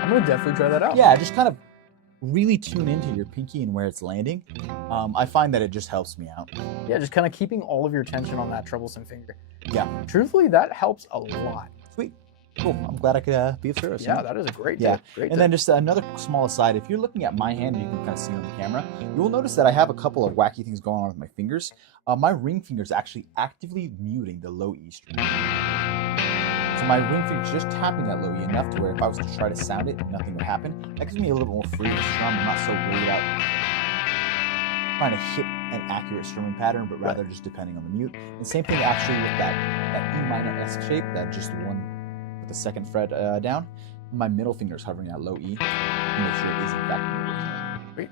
I'm gonna definitely try that out. Yeah, just kind of really tune into your pinky and where it's landing. I find that it just helps me out. Yeah, just kind of keeping all of your attention on that troublesome finger. Yeah. Truthfully, that helps a lot. Sweet. Cool. I'm glad I could be of service. Yeah, that is a great tip. Yeah. Great And then just another small aside, if you're looking at my hand, you can kind of see on the camera, you will notice that I have a couple of wacky things going on with my fingers. My ring finger is actually actively muting the low E string. So my ring finger is just tapping that low E enough to where if I was to try to sound it, nothing would happen. That gives me a little more freedom to strum. I'm not so worried about trying to hit an accurate strumming pattern, but rather just depending on the mute. And same thing actually with that E minor-esque shape, that just one with the second fret down. My middle finger is hovering at low E to make sure it is in fact muted. Great.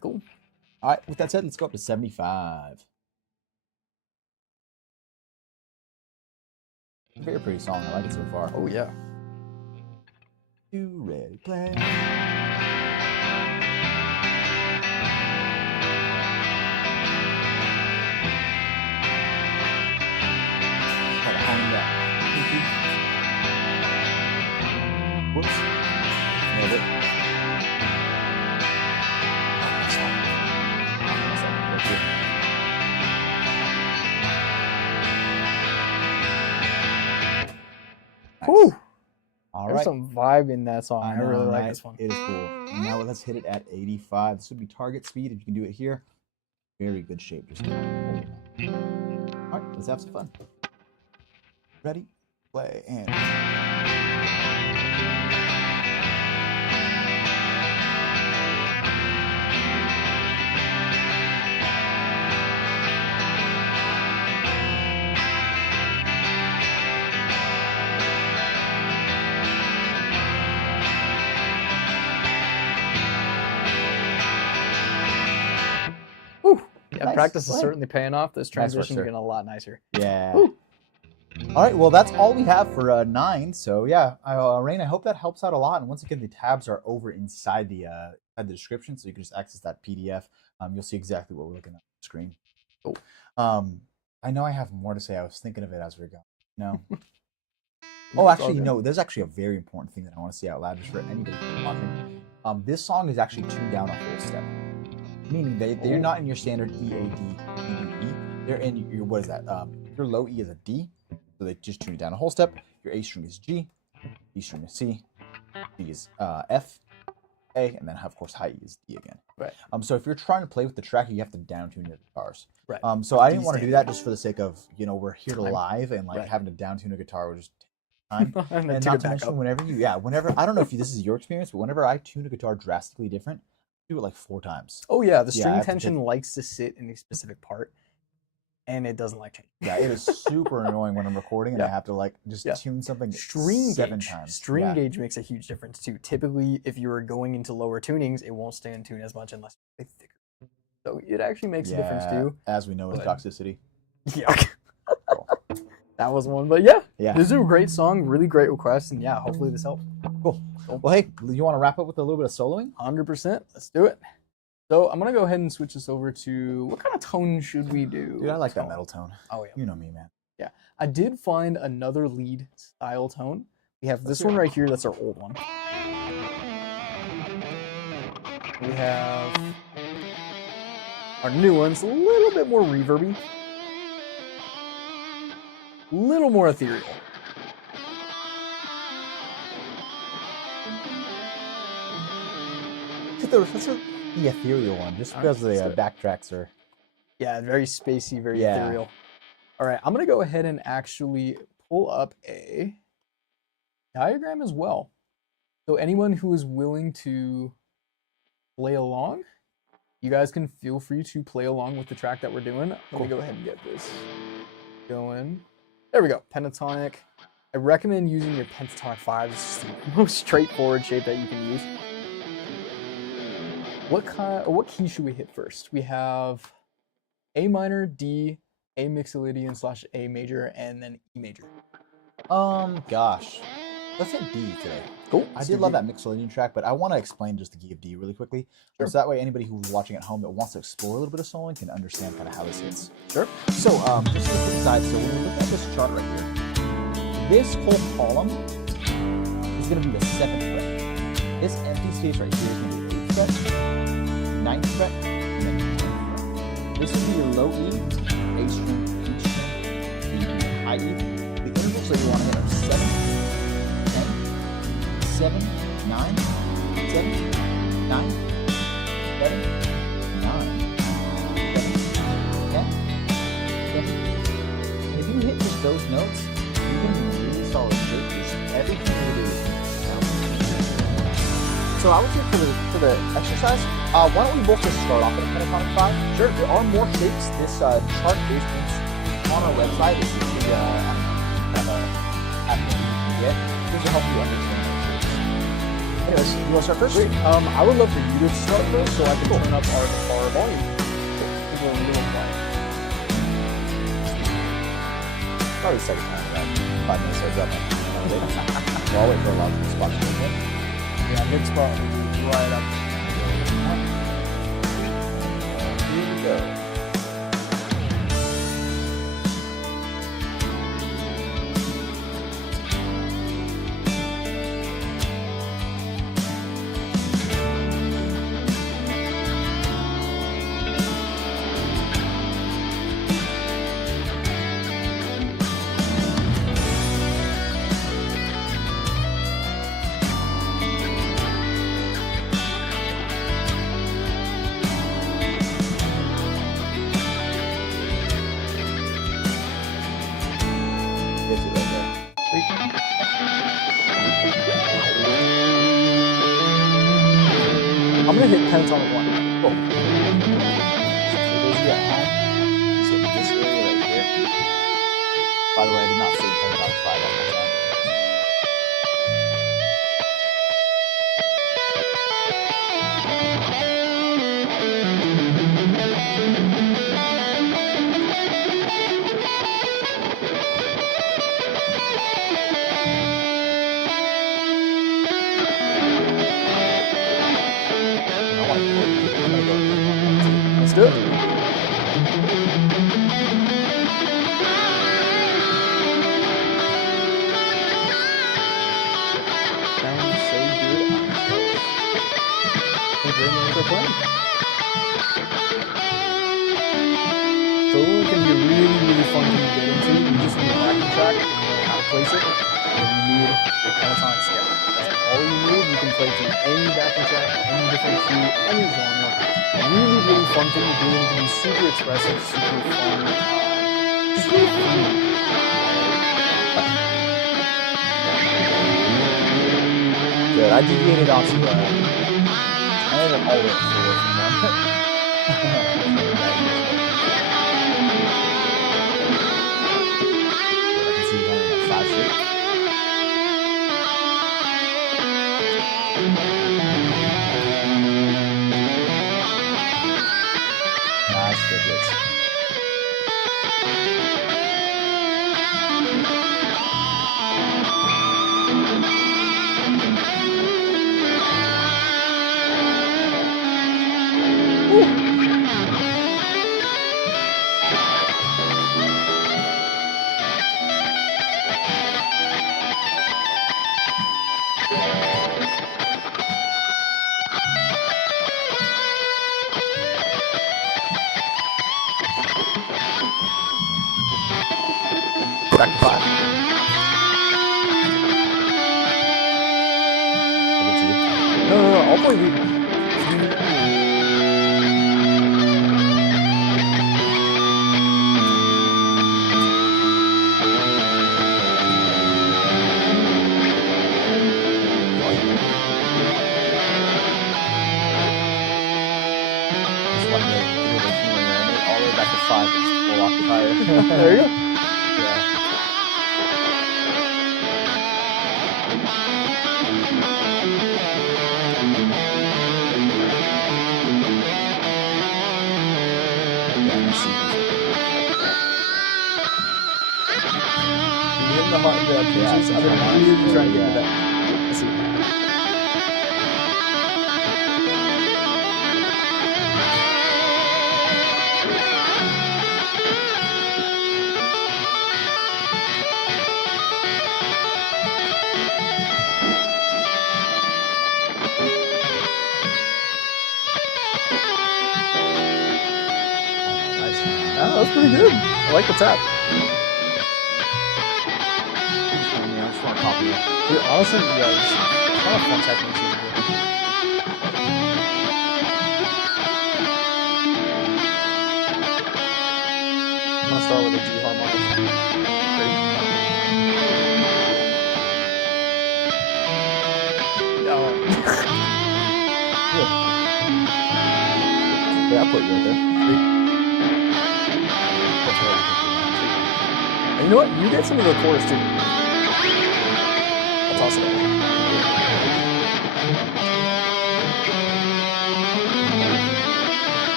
Cool. All right, with that said, let's go up to 75. Very pretty song. I like it so far. Oh, yeah. You ready, play? Try to hone that pinky. Whoops. Nailed it. Whew. All There's right. some vibe in that song. I really like right? this one. It is cool. And now let's hit it at 85. This would be target speed if you can do it here. Very good shape. Just hold it. All right, let's have some fun. Ready, play, and. Yeah, Nice. practice is Right. certainly paying off. This Nice work, transition's sir. getting a lot nicer. Yeah. Woo. All right, well, that's all we have for 9. So, yeah, Rain, I hope that helps out a lot. And once again, the tabs are over inside the description, so you can just access that PDF. You'll see exactly what we're looking at on the screen. Cool. I know I have more to say. I was thinking of it as we were going. No. No, Oh, it's all actually, good. no. There's actually a very important thing that I want to say out loud just for anybody who's watching. This song is actually tuned down a whole step. Meaning they're not in your standard E, A, D, E, D, E. They're in your, what is that? Your low E is a D, so they just tune it down a whole step. Your A string is G, B string is C, D is F, A, and then of course high E is D again. Right. So if you're trying to play with the track, you have to down tune your guitars. Right. So I didn't want to do that just for the sake of, you know, we're here live and like Right. having to down tune a guitar would just take time. and then And took not it to back mention up. whenever I don't know if this is your experience, but whenever I tune a guitar drastically different, I do it like 4 times. Oh yeah, the Yeah, string I have to tension likes to sit in a specific part, and it doesn't like change. Yeah, it is super annoying when I'm recording and I Yeah. have to like just Yeah. tune something String 7 gauge. times. String Yeah. gauge makes a huge difference too. Typically, if you are going into lower tunings, it won't stay in tune as much unless you play thicker. So it actually makes a difference too. As we know with But- toxicity. Yuck. That was one, but yeah, Yeah. this is a great song, really great request, and yeah, hopefully this helps. Cool. Well, hey, you want to wrap up with a little bit of soloing? 100%. Let's do it. So I'm gonna go ahead and switch this over to what kind of tone should we do? Dude, I like that metal tone. Oh yeah. You know me, man. I did find another lead style tone. We have this hear one it. right here. That's our old one. We have our new one's a little bit more reverby, a little more ethereal. That's the ethereal one, just All right, because the let's do it. backtracks are. Yeah, very spacey, very Yeah. ethereal. All right, I'm gonna go ahead and actually pull up a diagram as well. So anyone who is willing to play along, you guys can feel free to play along with the track that we're doing. Let me go ahead and get this going. There we go. Pentatonic. I recommend using your pentatonic 5. It's the most straightforward shape that you can use. What key should we hit first? We have A minor, D, A mixolydian / A major, and then E major. Gosh. Let's hit D today. Cool. I did love that Mixolydian track, but I want to explain just the key of D really quickly. Sure. So that way anybody who's watching at home that wants to explore a little bit of soloing can understand kind of how this hits. Sure. So, just to the side, so when we look at this chart right here, this whole column is going to be the 7th fret. This empty space right here is going to be the 8th fret, 9th fret, and then 10th fret. This would be your low E, A string, G string, B, high E. The intervals that you want to hit are 7, 7, 9, 7, 9, 7, 9, 7, 10, 7. And if you hit just those notes, you can be really solid shape. Just everything you do is sound. So I would say for the exercise, why don't we both just start off at a pentatonic 5? Sure. There are more shapes. This chart is on our website. It's usually kind of a app that you can get. This will help you understand. Anyways, you want to start first? Great. I would love for you to start first so I can turn up our guitar volume. People are a little quiet. Probably the second time about 5 minutes or drop so I'll wait for a lot of spots to open. Yeah, good spot. Right up. Here we go. I'm gonna hit pentatonic 1. Cool. So for those of you at home, just hit this area right here. By the way, I did not say pentatonic 5 on my time. Let's do it. Sounds so good. Thank you very much for playing. Solo can be really fun to get into. You just need a backing track and you know how to place it. And you need a pentatonic scale. That's all you need. You can play to any backing track, any different key, any genre. Really fun thing to do. It can be super expressive, super fun. Just really fun. Good. I deviated onto I have an all-in floor from them. I can see you going in a 5 shape. Nice triplets. Back to 5. Over to you. No, I'll play lead. Just one minute, all the way back to 5 is full occupier. There you go. Yeah. You hitting the heart, the peaches. I've been really trying to get into that. Let's see. Nice. Oh, that was pretty good. I like the tap. I just want to copy it. Dude, honestly, yeah, it's kind of fun techniques. You can do. I'm gonna start with a G harmonic. No. Yeah, I'll put you right there. And you know what? You get some of the chorus too. I'll toss it over.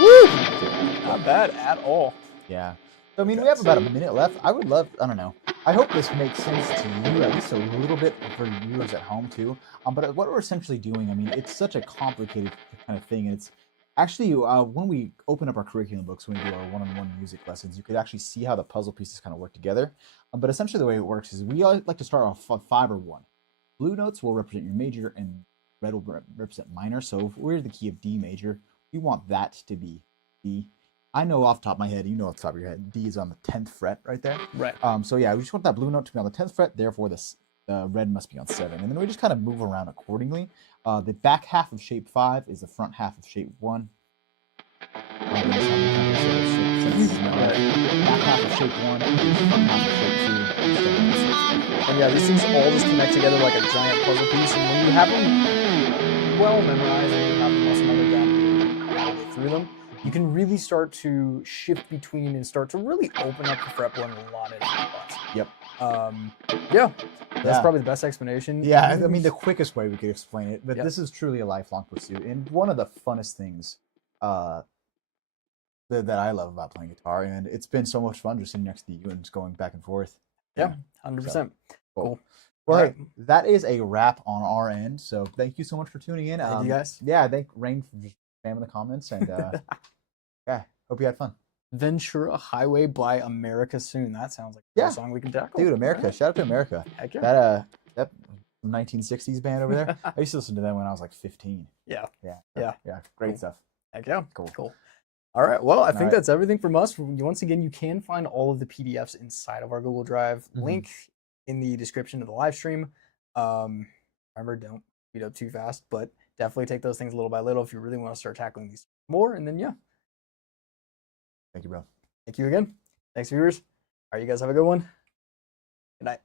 Woo! Not bad at all. Yeah. So, I mean, we have about a minute left. I would love, I don't know. I hope this makes sense to you, at least a little bit for viewers at home too. But what we're essentially doing, I mean, it's such a complicated kind of thing. And it's actually, when we open up our curriculum books, when we do our one-on-one music lessons, you could actually see how the puzzle pieces kind of work together. But essentially the way it works is we all like to start off 5 or 1. Blue notes will represent your major and red will represent minor. So if we're the key of D major, we want that to be D. I know off the top of my head, you know off the top of your head, D is on the 10th fret right there. Right. So yeah, we just want that blue note to be on the 10th fret, therefore this red must be on 7. And then we just kind of move around accordingly. The back half of shape 5 is the front half of shape 1. Back half of shape 1 is the front half of shape 2. And yeah, these things all just connect together like a giant puzzle piece. And when you have them well memorized and you have the muscle memory down through them, you can really start to shift between and start to really open up the fretboard in a lot of different spots. Yep. Yeah, that's probably the best explanation. Yeah, I mean the quickest way we could explain it, but Yep. this is truly a lifelong pursuit, and one of the funnest things that I love about playing guitar, and it's been so much fun just sitting next to you and just going back and forth. Yeah, 100%. Cool. Well, All right. that is a wrap on our end. So thank you so much for tuning in. Thank you guys. Yeah, thank Rain for just spamming the comments, and yeah, hope you had fun. Ventura Highway by America Soon. That sounds like a song we can tackle. Dude, America. Shout out to America. Heck yeah. That 1960s band over there. I used to listen to them when I was like 15. Yeah. Great Cool. stuff. Heck yeah. Cool. All right. Well, I think right. that's everything from us. Once again, you can find all of the PDFs inside of our Google Drive. Link in the description of the live stream. Remember, don't speed up too fast, but definitely take those things little by little if you really want to start tackling these more. And then, yeah. Thank you, bro. Thank you again. Thanks, viewers. All right, you guys have a good one. Good night.